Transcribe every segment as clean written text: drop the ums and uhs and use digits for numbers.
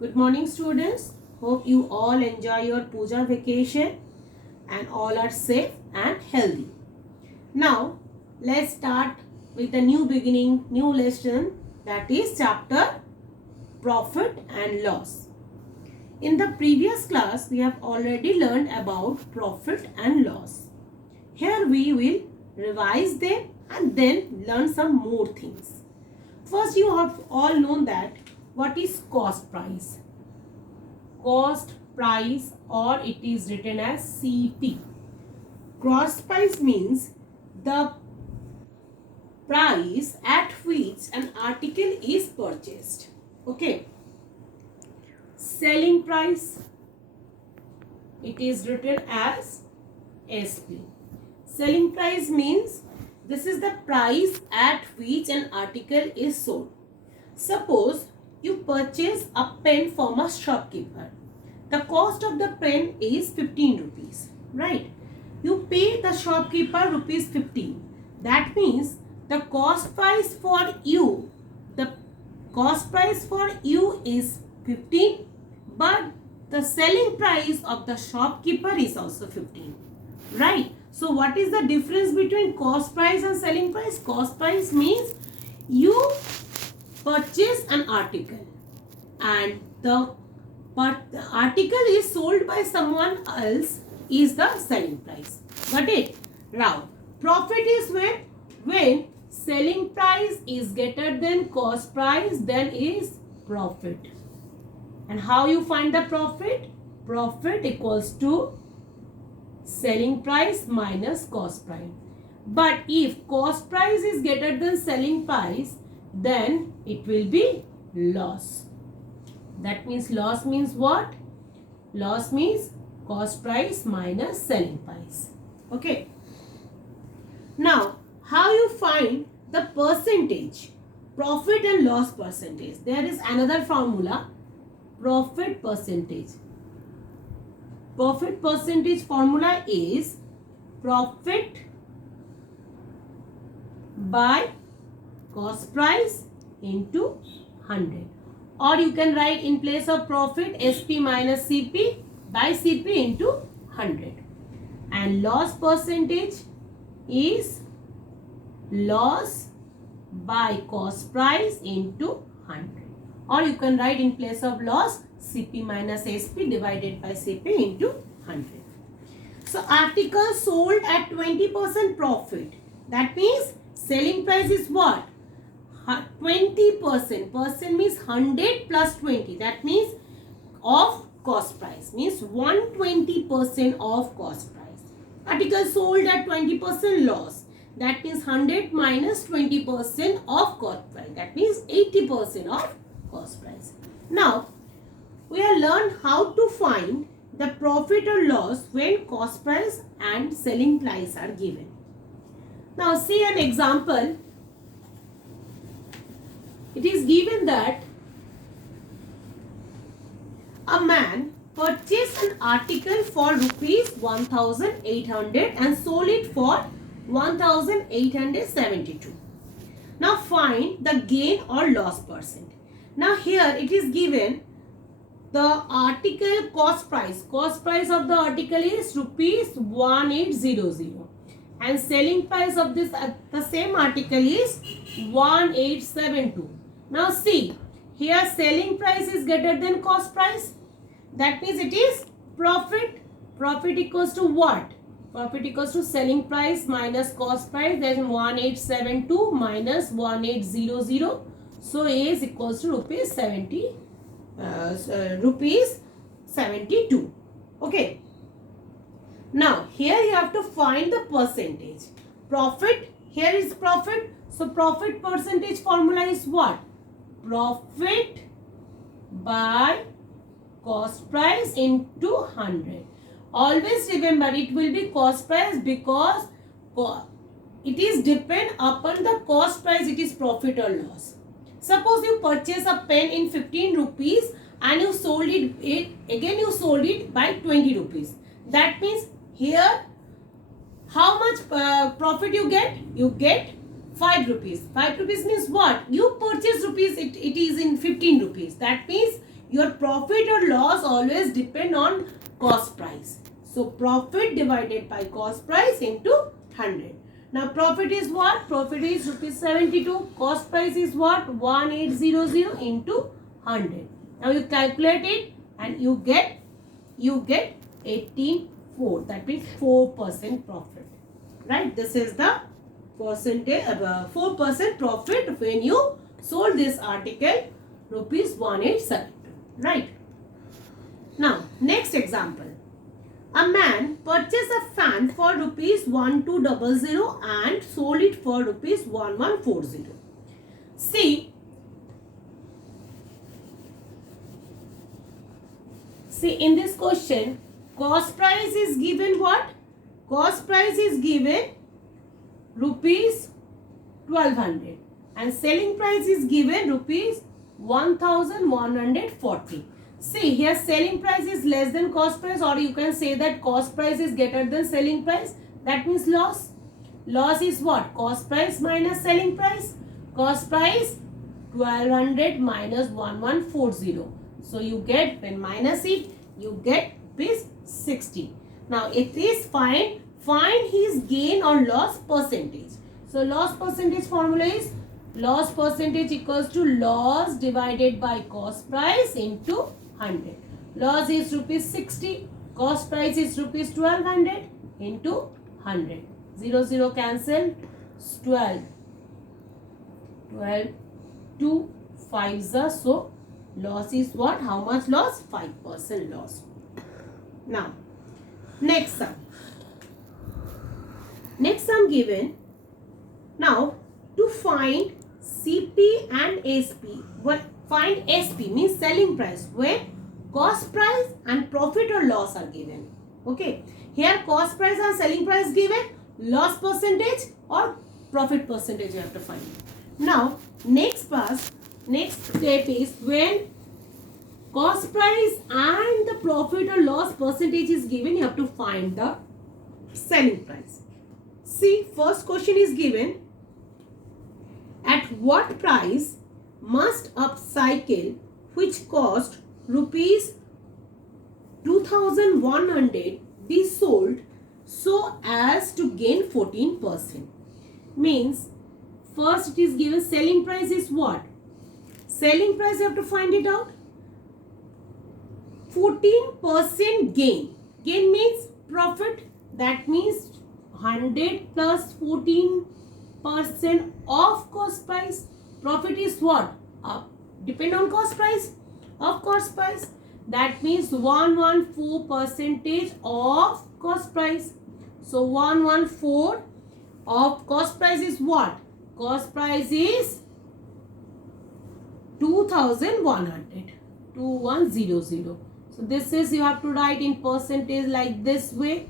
Good morning, students. Hope you all enjoy your puja vacation and all are safe and healthy. Now, let's start with a new beginning, new lesson, that is chapter Profit and Loss. In the previous class, we have already learned about profit and loss. Here we will revise them and then learn some more things. First, you have all known that what is cost price. Cost price, or it is written as CP. Cost price means the price at which an article is purchased. Okay. Selling price, it is written as SP. Selling price means this is the price at which an article is sold. Suppose you purchase a pen from a shopkeeper. The cost of the pen is 15 rupees, right? You pay the shopkeeper rupees 15. That means the cost price for you, is 15, but the selling price of the shopkeeper is also 15, right? So what is the difference between cost price and selling price? Cost price means you purchase an article and the article is sold by someone else is the selling price. Got it? Now, profit is when selling price is greater than cost price, then is profit. And how you find the profit? Profit equals to selling price minus cost price. But if cost price is greater than selling price, then it will be loss. That means loss means what? Loss means cost price minus selling price. Okay. Now, how you find the percentage? Profit and loss percentage. There is another formula. Profit percentage. Profit percentage formula is profit by cost price into 100. Or you can write in place of profit SP minus CP by CP into 100. And loss percentage is loss by cost price into 100. Or you can write in place of loss CP minus SP divided by CP into 100. So article sold at 20% profit. That means selling price is what? 20%. Percent means 100 plus 20. That means of cost price. Means 120% of cost price. Article sold at 20% loss. That means 100 minus 20% of cost price. That means 80% of cost price. Now, we have learned how to find the profit or loss when cost price and selling price are given. Now, see an example. It is given that a man purchased an article for rupees 1800 and sold it for 1872. Now find the gain or loss percent. Now here it is given the article cost price. Cost price of the article is rupees 1800 and selling price of this the same article is 1872. Now see, here selling price is greater than cost price. That means it is profit. Profit equals to what? Profit equals to selling price minus cost price. That is 1872 minus 1800. So A is equals to rupees 72. Okay. Now here you have to find the percentage. Profit, here is profit. So profit percentage formula is what? Profit by cost price into 100. Always remember it will be cost price because it is depend upon the cost price, it is profit or loss. Suppose you purchase a pen in 15 rupees and you sold it by 20 rupees. That means here how much profit you get? You get 5 rupees. 5 rupees means what? You purchase rupees, it is in 15 rupees. That means your profit or loss always depend on cost price. So profit divided by cost price into 100. Now profit is what? Profit is rupees 72. Cost price is what? 1800 into 100. Now you calculate it and you get 18.4. That means 4% profit. Right? This is the percentage, 4% profit when you sold this article rupees 1872. Right? Now next example. A man purchased a fan for rupees 1200 and sold it for rupees 1140. See, in this question, cost price is given what? Cost price is given rupees 1200 and selling price is given rupees 1140. See, here selling price is less than cost price, or you can say that cost price is greater than selling price. That means loss. Loss is what? Cost price minus selling price. Cost price 1200 minus 1140. So you get, when minus it, you get rupees 60. Now it is find his gain or loss percentage. So loss percentage formula is loss percentage equals to loss divided by cost price into 100. Loss is rupees 60. Cost price is rupees 1200 into 100. 0 cancel. 12. 2 5s are, so loss is what? How much loss? 5% loss. Now next sum. Next sum given. Now to find CP and SP. What? Find SP means selling price when cost price and profit or loss are given. Okay. Here cost price and selling price given, loss percentage or profit percentage you have to find. Now next step is when cost price and the profit or loss percentage is given, you have to find the selling price. See, first question is given. At what price must upcycle which cost rupees 2100 be sold so as to gain 14%? Means first it is given selling price is what? Selling price you have to find it out. 14% gain. Gain means profit. That means 100 plus 14% of cost price. Profit is what? Depend on cost price. Of cost price. That means 114% of cost price. So 114 of cost price is what? Cost price is 2100. 2100. So this is, you have to write in percentage like this way.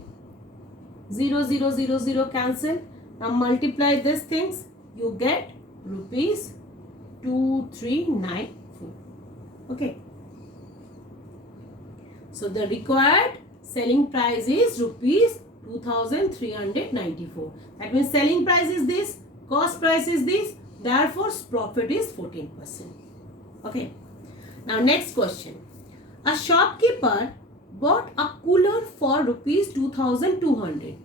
0 cancel. Now multiply these things. You get rupees 2394. Okay. So the required selling price is rupees 2394. That means selling price is this, cost price is this, therefore profit is 14%. Okay. Now next question. A shopkeeper bought a cooler for rupees 2200.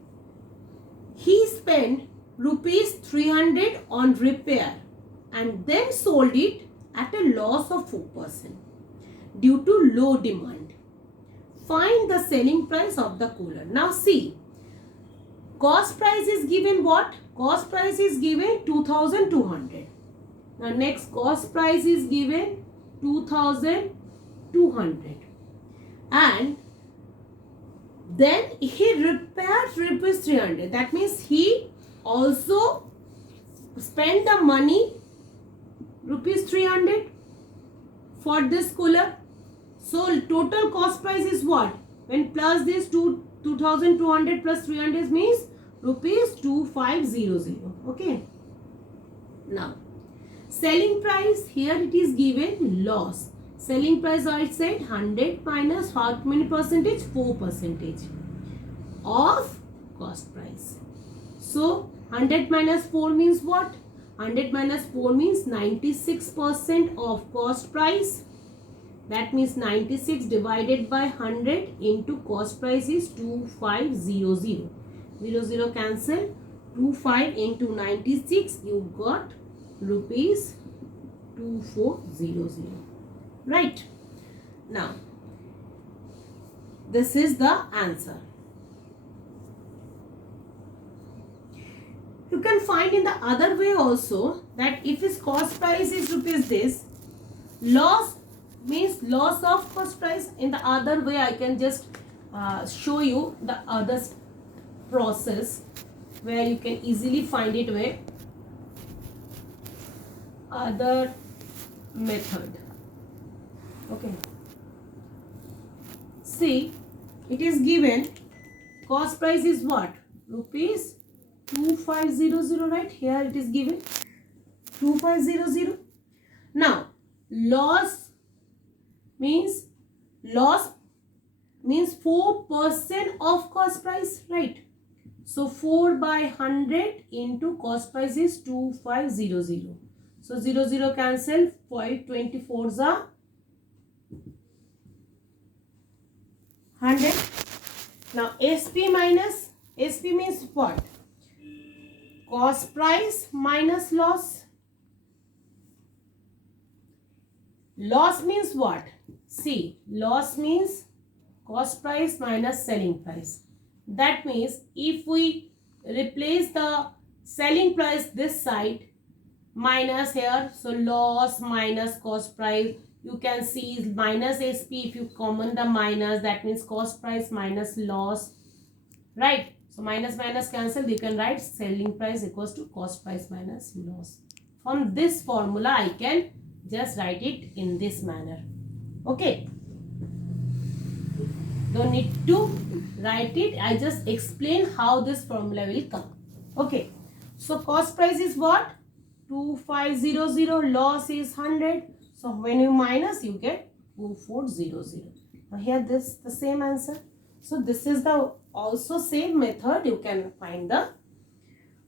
He spent rupees 300 on repair and then sold it at a loss of 4% due to low demand. Find the selling price of the cooler. Now see, cost price is given what? Cost price is given 2200. Now next cost price is given 2200 and then he repaired rupees 300. That means he also spent the money rupees 300 for this cooler. So total cost price is what? When plus this 2200 plus 300 means rupees 2500. Okay. Now selling price, here it is given loss. Selling price I said 100 minus how many percentage? 4% of cost price. So 100 minus 4 means what? 100 minus 4 means 96% of cost price. That means 96 divided by 100 into cost price is 2500. 00 cancel. 25 into 96, you got rupees 2400. Right. Now, this is the answer. You can find in the other way also that if his cost price is rupees this, loss means loss of cost price. In the other way, I can just show you the other process where you can easily find it with other method. Okay. See, it is given cost price is what? Rupees 2500, right? Here it is given 2500. Now, loss means 4% of cost price, right? So 4 by 100 into cost price is 2500. So 00 cancel. 5 24s are 100. Now SP means what? Cost price minus loss. Loss means what? See, loss means cost price minus selling price. That means if we replace the selling price this side minus here, so loss minus cost price, you can see is minus SP. If you common the minus, that means cost price minus loss, right? So minus minus cancel, you can write selling price equals to cost price minus loss. From this formula, I can just write it in this manner. Okay. Don't need to write it. I just explain how this formula will come. Okay. So cost price is what? 2500. Loss is 100. So when you minus, you get 2400. Now here this the same answer. So this is the also same method. You can find the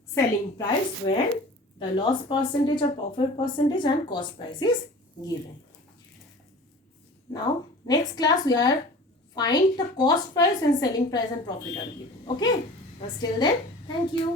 selling price when the loss percentage or profit percentage and cost price is given. Now next class we are find the cost price and selling price and profit are given. Okay. But still then, thank you.